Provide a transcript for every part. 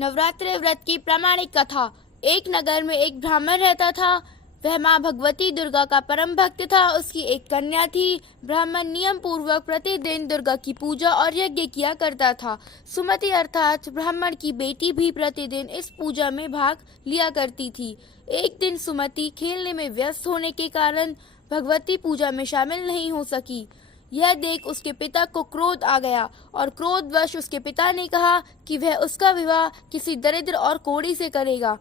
नवरात्रि व्रत की प्रामाणिक कथा। एक नगर में एक ब्राह्मण रहता था। वह माँ भगवती दुर्गा का परम भक्त था। उसकी एक कन्या थी। ब्राह्मण नियम पूर्वक प्रतिदिन दुर्गा की पूजा और यज्ञ किया करता था। सुमति अर्थात ब्राह्मण की बेटी भी प्रतिदिन इस पूजा में भाग लिया करती थी। एक दिन सुमति खेलने में व्यस्त होने के कारण भगवती पूजा में शामिल नहीं हो सकी। यह देख उसके पिता को क्रोध आ गया और क्रोधवश उसके पिता ने कहा कि वह उसका विवाह किसी दरिद्र और कोढ़ी से करेगा।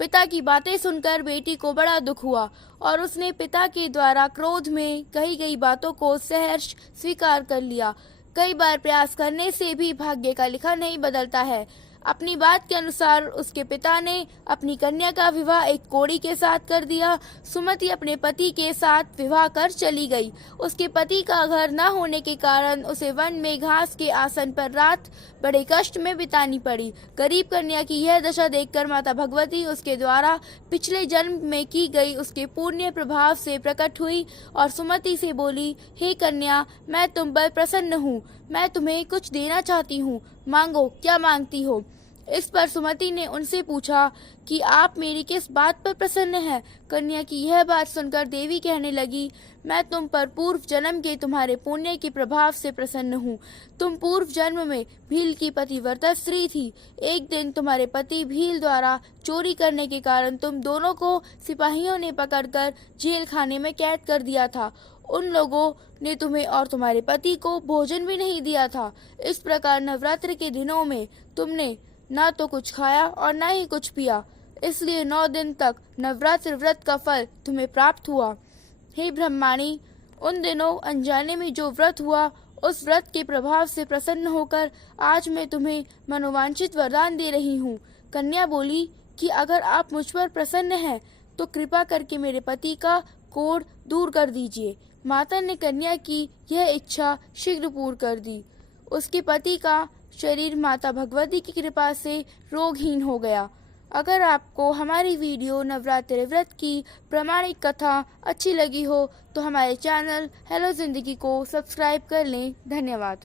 पिता की बातें सुनकर बेटी को बड़ा दुख हुआ और उसने पिता के द्वारा क्रोध में कही गई बातों को सहर्ष स्वीकार कर लिया। कई बार प्रयास करने से भी भाग्य का लिखा नहीं बदलता है। अपनी बात के अनुसार उसके पिता ने अपनी कन्या का विवाह एक कोढ़ी के साथ कर दिया। सुमति अपने पति के साथ विवाह कर चली गई। उसके पति का घर न होने के कारण उसे वन में घास के आसन पर रात बड़े कष्ट में बितानी पड़ी। गरीब कन्या की यह दशा देखकर माता भगवती उसके द्वारा पिछले जन्म में की गई उसके पुण्य प्रभाव से प्रकट हुई और सुमति से बोली, हे कन्या, मैं तुम पर प्रसन्न हूँ। मैं तुम्हें कुछ देना चाहती हूँ, मांगो, क्या मांगती हो। इस पर सुमति ने उनसे पूछा कि आप मेरी किस बात पर प्रसन्न हैं। कन्या की यह बात सुनकर देवी कहने लगी, मैं तुम पर पूर्व जन्म के तुम्हारे पुण्य के प्रभाव से प्रसन्न हूँ। तुम पूर्व जन्म में भील की पतिव्रता स्त्री थी। एक दिन तुम्हारे पति भील द्वारा चोरी करने के कारण तुम दोनों को सिपाहियों ने पकड़कर जेल खाने में कैद कर दिया था। उन लोगों ने तुम्हें और तुम्हारे पति को भोजन भी नहीं दिया था। इस प्रकार नवरात्र के दिनों में तुमने न तो कुछ खाया और न ही कुछ पिया, इसलिए 9 दिन तक नवरात्र व्रत का फल तुम्हें प्राप्त हुआ। हे ब्रह्माणी, उन दिनों अनजाने में जो व्रत हुआ, उस व्रत के प्रभाव से प्रसन्न होकर आज मैं तुम्हें मनोवांछित वरदान दे रही हूँ। कन्या बोली कि अगर आप मुझ पर प्रसन्न हैं तो कृपा करके मेरे पति का कोढ़ दूर कर दीजिए। माता ने कन्या की यह इच्छा शीघ्र पूर्ण कर दी। उसके पति का शरीर माता भगवती की कृपा से रोगहीन हो गया। अगर आपको हमारी वीडियो नवरात्रि व्रत की प्रामाणिक कथा अच्छी लगी हो तो हमारे चैनल हेलो जिंदगी को सब्सक्राइब कर लें। धन्यवाद।